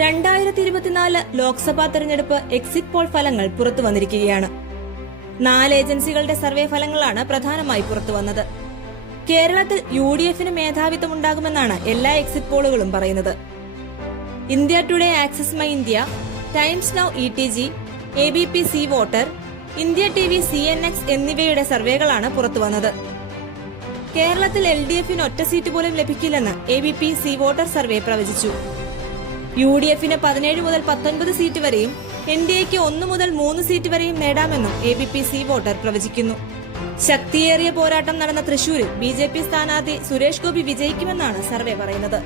രണ്ടായിരത്തി ഇരുപത്തിനാല് ലോക്സഭാ തെരഞ്ഞെടുപ്പ് എക്സിറ്റ് പോൾ ഫലങ്ങൾ പുറത്തു വന്നിരിക്കുകയാണ്. നാല് ഏജൻസികളുടെ സർവേ ഫലങ്ങളാണ് പ്രധാനമായി പുറത്തു വന്നത്. കേരളത്തിൽ യു ഡി എഫിന് മേധാവിത്വം ഉണ്ടാകുമെന്നാണ് എല്ലാ എക്സിറ്റ് പോളുകളും പറയുന്നത്. India today Axis My India Times Now E T G A B P C voter India T V C N X എന്നിവയുടെ സർവേകളാണ് പുറത്തു വന്നത്. കേരളത്തിൽ എൽ ഡി എഫിന് ഒറ്റ സീറ്റ് പോലും ലഭിക്കില്ലെന്ന് A B P C voter survey പ്രവചിച്ചു. യു ഡി എഫിന് പതിനേഴ് മുതൽ പത്തൊൻപത് സീറ്റ് വരെയും എൻ ഡി എക്ക് ഒന്ന് മുതൽ മൂന്ന് സീറ്റ് വരെയും നേടാമെന്നും A B P C voter പ്രവചിക്കുന്നു. ശക്തിയേറിയ പോരാട്ടം നടന്ന തൃശൂരിൽ ബി ജെ പി സ്ഥാനാർത്ഥി സുരേഷ് ഗോപി വിജയിക്കുമെന്നാണ് സർവേ പറയുന്നത്.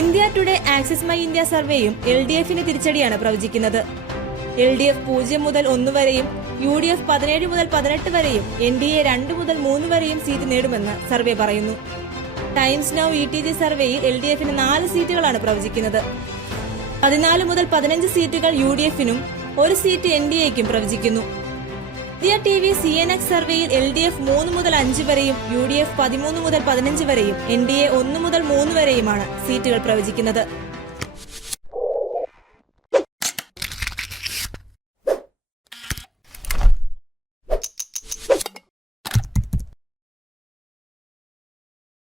India today Axis My India സർവേയും L D എഫിന് തിരിച്ചടിയാണ് പ്രവചിക്കുന്നത്. എൽ ഡി എഫ് പൂജ്യം മുതൽ ഒന്ന് വരെയും യു ഡി എഫ് പതിനേഴ് മുതൽ പതിനെട്ട് വരെയും എൻ ഡി എ രണ്ട് മുതൽ മൂന്ന് വരെയും സീറ്റ് നേടുമെന്ന് സർവേ പറയുന്നു. Times Now E T G സർവേയിൽ എൽ ഡി എഫിന് നാല് സീറ്റുകളാണ് പ്രവചിക്കുന്നത്. പതിനാല് മുതൽ പതിനഞ്ച് സീറ്റുകൾ യു ഡി എഫിനും ഒരു സീറ്റ് എൻ ഡി എക്കും പ്രവചിക്കുന്നു. T V C N X സർവേയിൽ എൽ ഡി എഫ് മൂന്ന് മുതൽ അഞ്ച് വരെയും യു ഡി എഫ് പതിമൂന്ന് മുതൽ പതിനഞ്ച് വരെയും എൻ ഡി എ ഒന്ന് മുതൽ മൂന്ന് വരെയുമാണ് സീറ്റുകൾ പ്രവചിക്കുന്നത്.